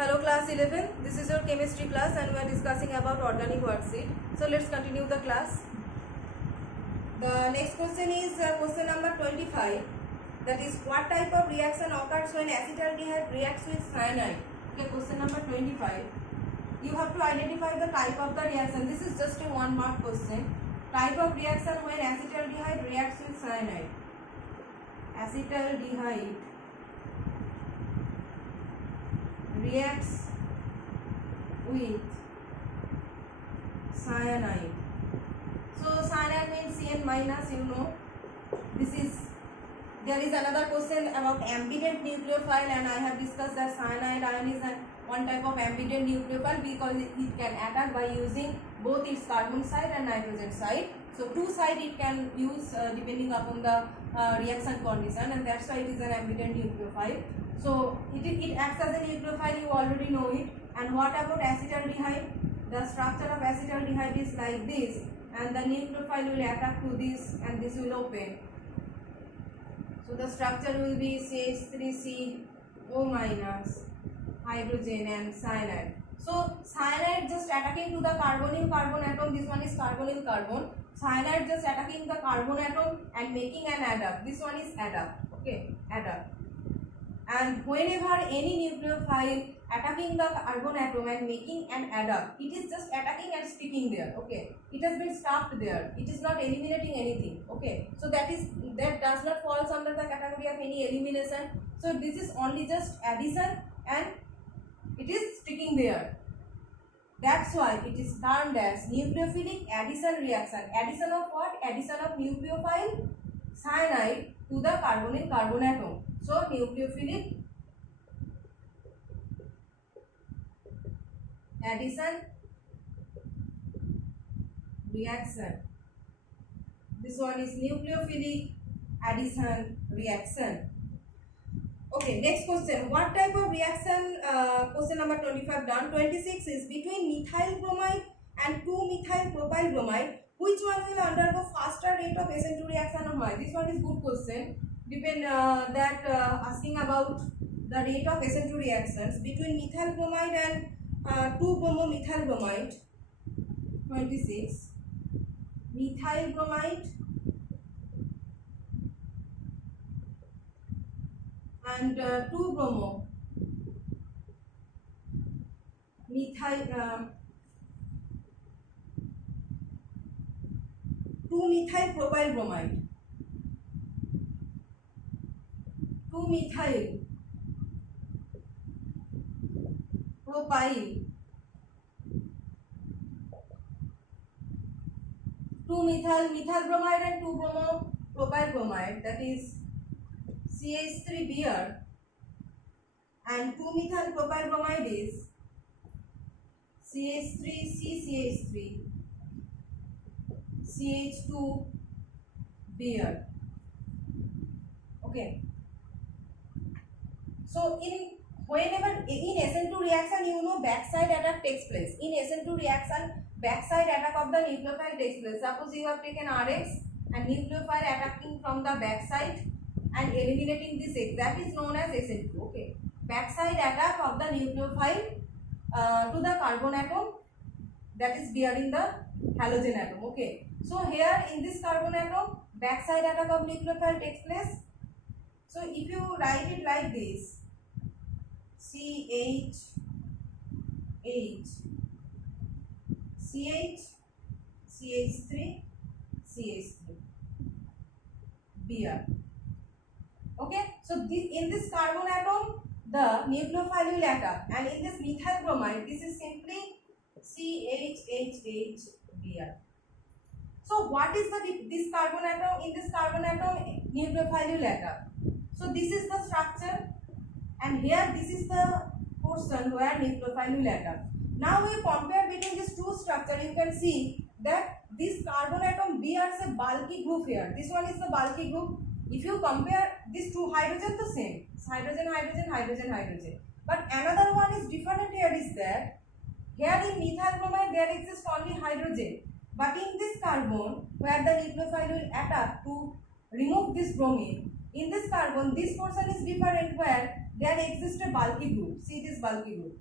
Hello class 11, this is your chemistry class and we are discussing about organic worksheet. So let's continue the class. The next question is question number 25, that is what type of reaction occurs when acetaldehyde reacts with cyanide. Okay, question number 25. You have to identify the type of the reaction. This is just a 1 mark question. Type of reaction when acetaldehyde reacts with cyanide. Acetaldehyde reacts with cyanide. So cyanide means Cn minus, you know. There is another question about ambident nucleophile, and I have discussed that cyanide ion is one type of ambident nucleophile because it can attack by using both its carbon side and nitrogen side. So two side it can use depending upon the reaction condition, and that's why it is an ambident nucleophile. So it acts as a nucleophile, you already know it. And what about acetaldehyde? The structure of acetaldehyde is like this, and the nucleophile will attack to this, and this will open. So the structure will be CH3CO minus, hydrogen and cyanide. So cyanide just attacking to the carbonyl carbon atom. This one is carbonyl carbon. Cyanide just attacking the carbon atom and making an adduct. This one is adduct. Okay, adduct. And whenever any nucleophile attacking the carbon atom and making an adduct, it is just attacking and sticking there. Okay, it has been stopped there. It is not eliminating anything. Okay, so that does not falls under the category of any elimination. So this is only just addition and it is sticking there. That's why it is termed as nucleophilic addition reaction. Addition of what? Addition of nucleophile cyanide to the carbonyl carbon atom. So nucleophilic addition reaction. This one is nucleophilic addition reaction. Okay, next question. What type of reaction? Question number 25 done. 26 is between methyl bromide and 2-methyl propyl bromide. Which one will undergo faster rate of SN2 reaction or why? This one is good question. Asking about the rate of SN2 reactions between methyl bromide and 2-bromomethyl bromide. 26. Methyl bromide and 2-bromo methyl 2-methyl propyl bromide. 2-methyl propyl 2-methyl bromide and 2-bromo propyl bromide, that is CH3Br, and 2-methyl propyl bromide is CH3CCH3 CH2Br. Okay. So whenever in SN2 reaction, you know, backside attack takes place. In SN2 reaction, backside attack of the nucleophile takes place. Suppose you have taken Rx and nucleophile attacking from the backside and eliminating this X, that is known as SN2. Okay, backside attack of the nucleophile to the carbon atom that is bearing the halogen atom. Okay, so here in this carbon atom, backside attack of nucleophile takes place. So if you write it like this, CH CH CH3 CH3 Br. Okay, so in this carbon atom the nucleophile will attack, and in this methyl bromide this is simply CHHH Br. So what is this carbon atom? In this carbon atom nucleophile will attack. So this is the structure, and here this is the portion where nucleophile will attack. Now we compare between these two structures. You can see that this carbon atom bears a bulky group here. This one is the bulky group. If you compare these two, hydrogen the same, hydrogen, hydrogen, hydrogen, hydrogen. But another one is different here is that here in methyl bromide there exists only hydrogen. But in this carbon where the nucleophile will attack to remove this bromine, in this carbon this portion is different where there exists a bulky group. See this bulky group.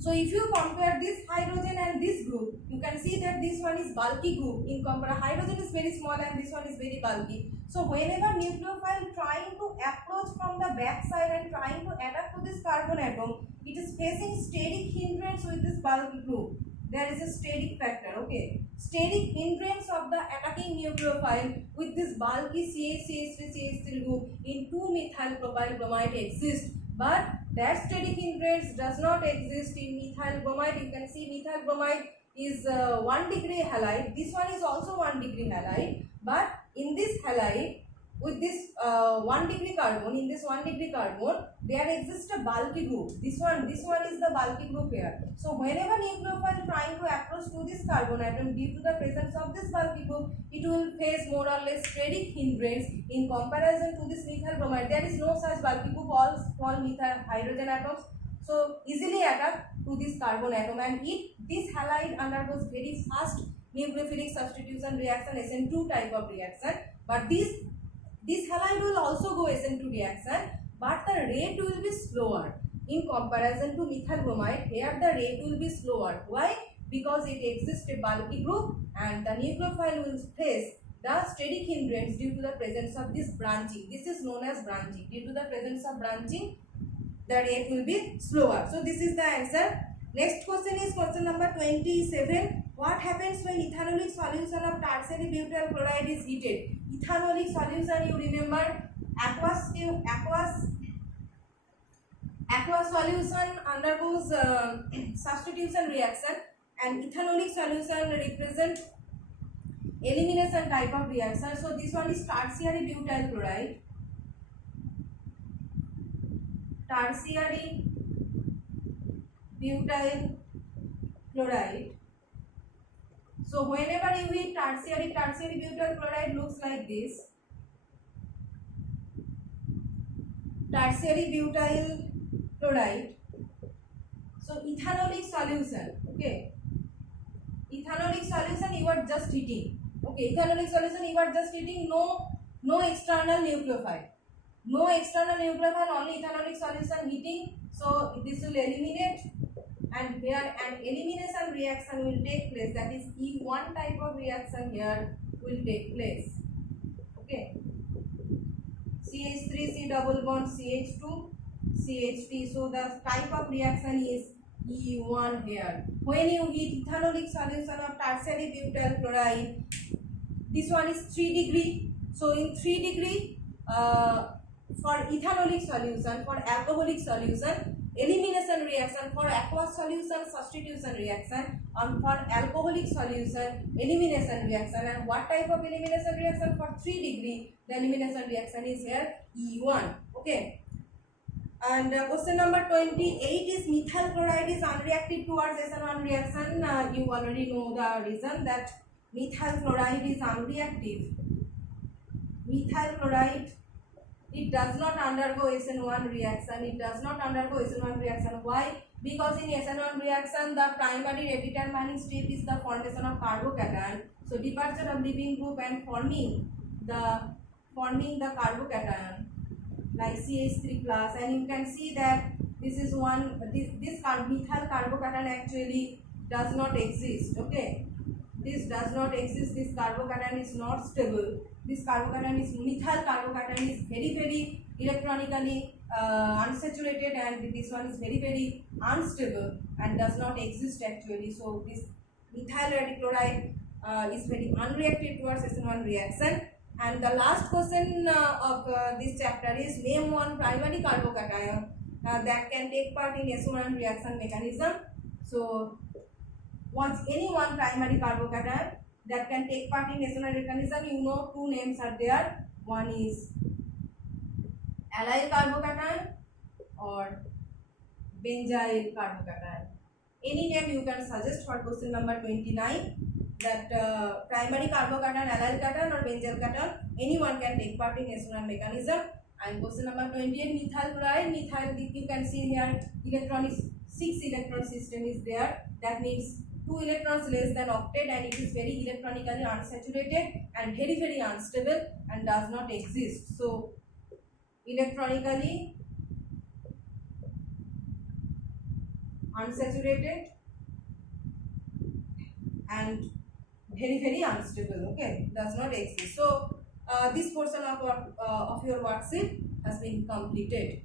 So if you compare this hydrogen and this group, you can see that this one is bulky group. In comparison, hydrogen is very small and this one is very bulky. So whenever nucleophile trying to approach from the back side and trying to attack to this carbon atom, it is facing steric hindrance with this bulky group. There is a steric factor, okay. Steric hindrance of the attacking nucleophile with this bulky CH3 group in 2-methyl propyl bromide exists, but that steric hindrance does not exist in methyl bromide. You can see methyl bromide is 1 degree halide. This one is also 1 degree halide, but in this halide with this 1 degree carbon, in this 1 degree carbon, there exists a bulky group. This one is the bulky group here. So whenever nucleophile trying to approach to this carbon atom, due to the presence of this bulky group, it will face more or less steric hindrance in comparison to this methyl bromide. There is no such bulky group, all methyl hydrogen atoms, so easily attack to this carbon atom, and this halide undergoes very fast nucleophilic substitution reaction, SN2 type of reaction, but this halide will also go SN2 reaction, but the rate will be slower in comparison to methyl bromide. Here the rate will be slower. Why? Because it exists a bulky group and the nucleophile will face the steric hindrance due to the presence of this branching. This is known as branching. Due to the presence of branching, the rate will be slower. So this is the answer. Next question is question number 27. What happens when ethanolic solution of tertiary butyl chloride is heated? Ethanolic solution, you remember, aqueous solution undergoes substitution reaction, and ethanolic solution represent elimination type of reaction. So this one is tertiary butyl chloride. Tertiary butyl chloride. So whenever you heat tertiary butyl chloride looks like this. Tertiary butyl chloride. So ethanolic solution, okay. Ethanolic solution you are just heating. Okay, ethanolic solution you are just heating, no external nucleophile. No external nucleophile, only ethanolic solution heating. So this will eliminate, and here an elimination reaction will take place, that is E1 type of reaction here will take place. Okay, CH3 C double bond CH2 CH3. So the type of reaction is E1 here. When you heat ethanolic solution of tertiary butyl chloride, this one is 3 degree. So in 3 degree for ethanolic solution, for alcoholic solution, elimination reaction, for aqueous solution, substitution reaction, and for alcoholic solution, elimination reaction. And what type of elimination reaction? For 3 degree, the elimination reaction is here E1. Okay. And question number 28 is methyl chloride is unreactive towards SN1 reaction. You already know the reason that methyl chloride is unreactive. Methyl chloride, it does not undergo SN1 reaction. It does not undergo SN1 reaction. Why? Because in SN1 reaction, the primary determining step is the formation of carbocation. So departure of leaving group and forming the carbocation like CH3 plus, and you can see that this is methyl carbocation actually does not exist. Okay, this does not exist. This carbocation is not stable. This carbocation is methyl carbocation is very electronically unsaturated, and this one is very unstable and does not exist actually. So this methyl chloride is very unreactive towards SN1 reaction. And the last question of this chapter is name one primary carbocation that can take part in SN1 reaction mechanism. So once any one primary carbocation that can take part in SN1 mechanism, you know two names are there. One is allyl carbocation or benzyl carbocation. Any name you can suggest for question number 29. That primary carbocation, allyl cation or benzyl cation, anyone can take part in SN1 mechanism. And question number 28, methyl chloride. Methyl, you can see here electronic 6 electron system is there. That means 2 electrons less than octet, and it is very electronically unsaturated and very unstable and does not exist. So electronically unsaturated and very unstable. Okay, does not exist. So this portion of your worksheet has been completed.